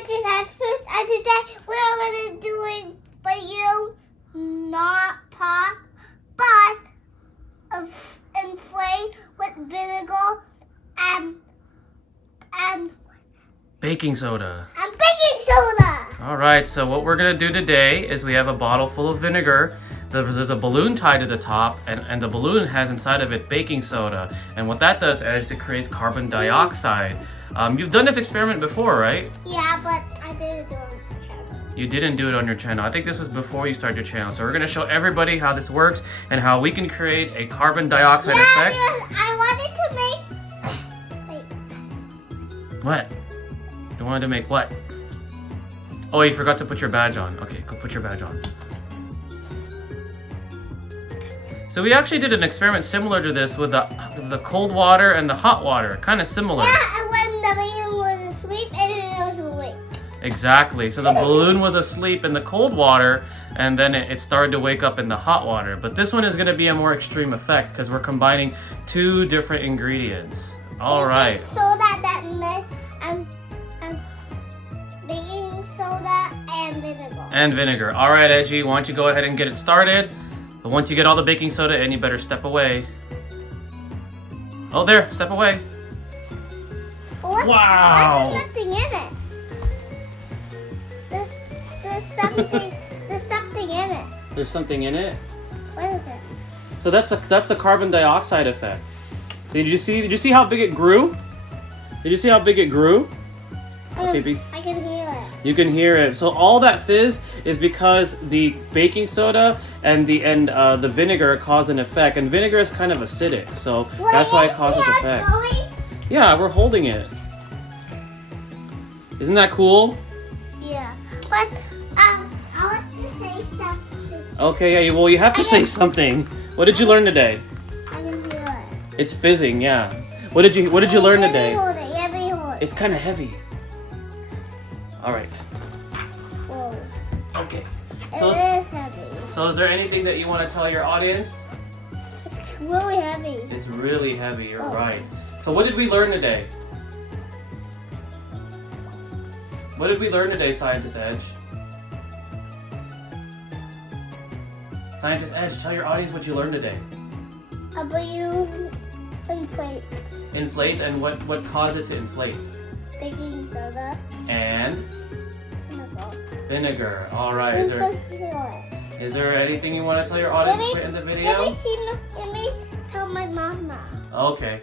Edge's experts, and today we're going to doing balloon, not pop, but inflate with vinegar and baking soda. and baking soda. All right, so what we're gonna do today is we have a bottle full of vinegar. There's a balloon tied to the top, and the balloon has inside of it baking soda. And what that does is it creates carbon dioxide. You've done this experiment before, right? Yeah, but I didn't do it on my channel. You didn't do it on your channel. I think this was before you started your channel. So we're gonna show everybody how this works and how we can create a carbon dioxide effect. Because I wanted to make What? You wanted to make what? Oh, you forgot to put your badge on. Okay, go put your badge on. So we actually did an experiment similar to this with the cold water and the hot water. Kind of similar. Yeah, and when the balloon was asleep and it was awake. Exactly. So the balloon was asleep in the cold water, and then it started to wake up in the hot water. But this one is going to be a more extreme effect because we're combining two different ingredients. All right. Soda and baking soda and vinegar. And vinegar. All right, Edgy, why don't you go ahead and get it started? But once you get all the baking soda in, you better step away. Oh, there, step away. What? Wow. There's nothing in it. There's something. There's something in it. There's something in it. What is it? So that's the carbon dioxide effect. So did you see how big it grew? Did you see how big it grew? Okay, I can hear it. you can hear it. So all that fizz is because the baking soda and the vinegar cause an effect, and vinegar is kind of acidic, so that's why it causes effect. Yeah, we're holding it. Isn't that cool? Yeah, but I want to say something. Okay, yeah. Well, you have to say something. What did you learn today? I can hear it. It's fizzing. Yeah. What did you learn today? Hold it. Yeah, me hold it. It's kind of heavy. All right. Whoa. Okay. It is heavy. So is there anything that you want to tell your audience? It's really heavy. It's really heavy. You're right. So what did we learn today? What did we learn today, Scientist Edge? Scientist Edge, tell your audience what you learned today. A balloon inflates. Inflate, and what caused it to inflate? Baking soda. And Vinegar. vinegar. All right. Is there anything you want to tell your audience in the video? Let me tell my mama. Okay.